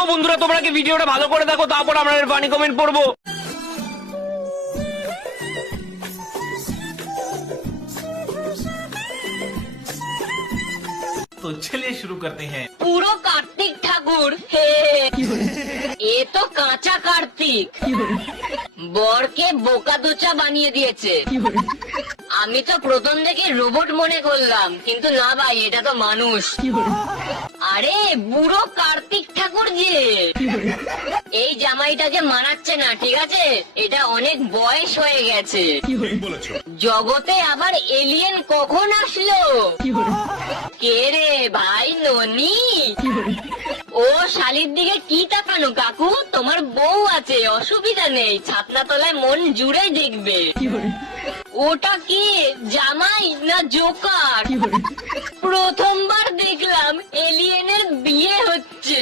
তো বন্ধুরা তোমরা কি ভিডিওটা ভালো করে দেখো, তারপর আমরা ফানি কমেন্ট পড়বো। तो चलिए शुरू करते हैं। পুরো কার্তিক ঠাকুর হে এ তো কাঁচা কার্তিক বরকে বোকা দোচা বানিয়ে দিয়েছে। আমি তো প্রথম থেকে রোবট মনে করলাম, কিন্তু না ভাই, এটা তো মানুষ। আরে বুড়ো কার্তিক ঠাকুর যে এই জামাইটাকে মানাচ্ছে না, ঠিক আছে? এটা অনেক বয়স হয়ে গেছে। জগতে আবার এলিয়েন কখন আসলো? কে রে ভাই ননি? ও শালির দিকে কি তাকানো কাকু? তোমার বউ আছে, অসুবিধা নেই, ছাতনা তলায় মন জুড়ে দেখবে। ওটা কি জামাই না জোকার? প্রথমবার দেখলাম এলিয়েনের বিয়ে হচ্ছে।